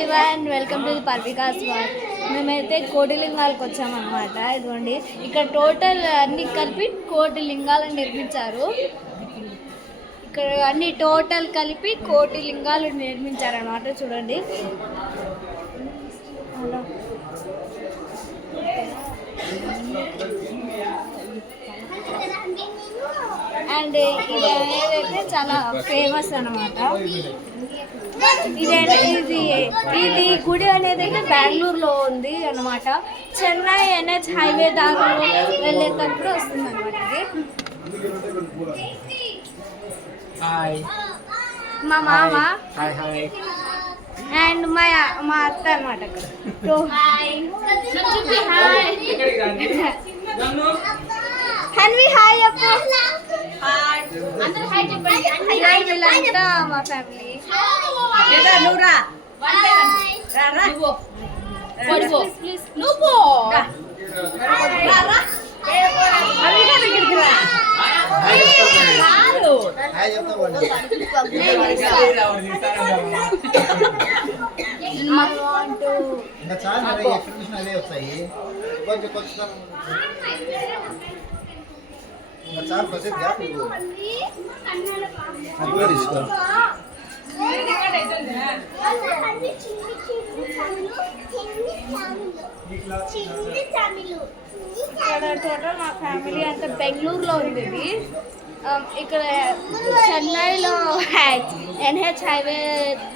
Everyone, welcome to the పర్వికాస్ వాల్. మేమైతే కోటిలింగాలకు వచ్చామన్నమాట. ఇదిగోండి, ఇక్కడ టోటల్ అన్ని కలిపి కోటి లింగాలను నిర్మించారు. ఇక్కడ అన్ని టోటల్ కలిపి కోటి లింగాలు నిర్మించారన్నమాట. చూడండి, అండ్ ఇది అనేది చాలా ఫేమస్ అన్నమాట. ఇది గుడి అనేది అయితే బెంగళూరులో ఉంది అన్నమాట. చెన్నై NH హైవే దారిలో వెళ్ళేటప్పుడు వస్తుంది అన్నమాట. ఇది మా మామ అండ్ మా అత్త అన్నమాట. హన్వి హాయ్ చెప్పు. వీళ్ళంతా మా ఫ్యామిలీ. ఇక్కడ టోటల్ మా ఫ్యామిలీ అంతా బెంగళూరులో ఉంది. ఇది ఇక్కడ చెన్నైలో NH హైవే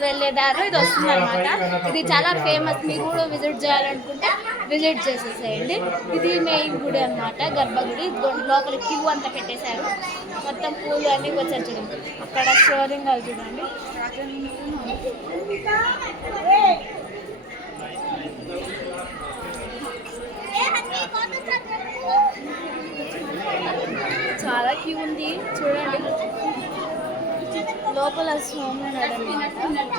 వెళ్ళేదారు ఇది వస్తుంది అనమాట. ఇది చాలా ఫేమస్. మీరు కూడా విజిట్ చేయాలనుకుంటే విజిట్ చేసేసేయండి. ఇది మెయిన్ గుడి అనమాట, గర్భగుడి. లోపల క్యూ అంతా పెట్టేశారు. మొత్తం పూలు అన్నీ వచ్చారు చూడండి. అక్కడ శివలింగాలు చూడండి. చాలా క్యూ ఉంది చూడండి. లోపల స్వామి ఉన్నాడు అన్నమాట.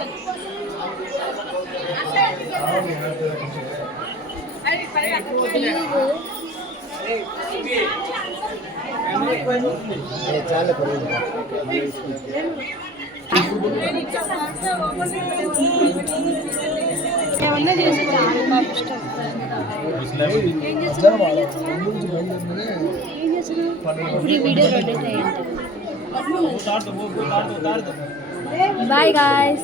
ఏమన్నా చేసి చాలా ఇష్టం. ఏం చేస్తున్నావు? ఇప్పుడు ఈ వీడియో రొటేట్ అయ్యింది. Bye guys.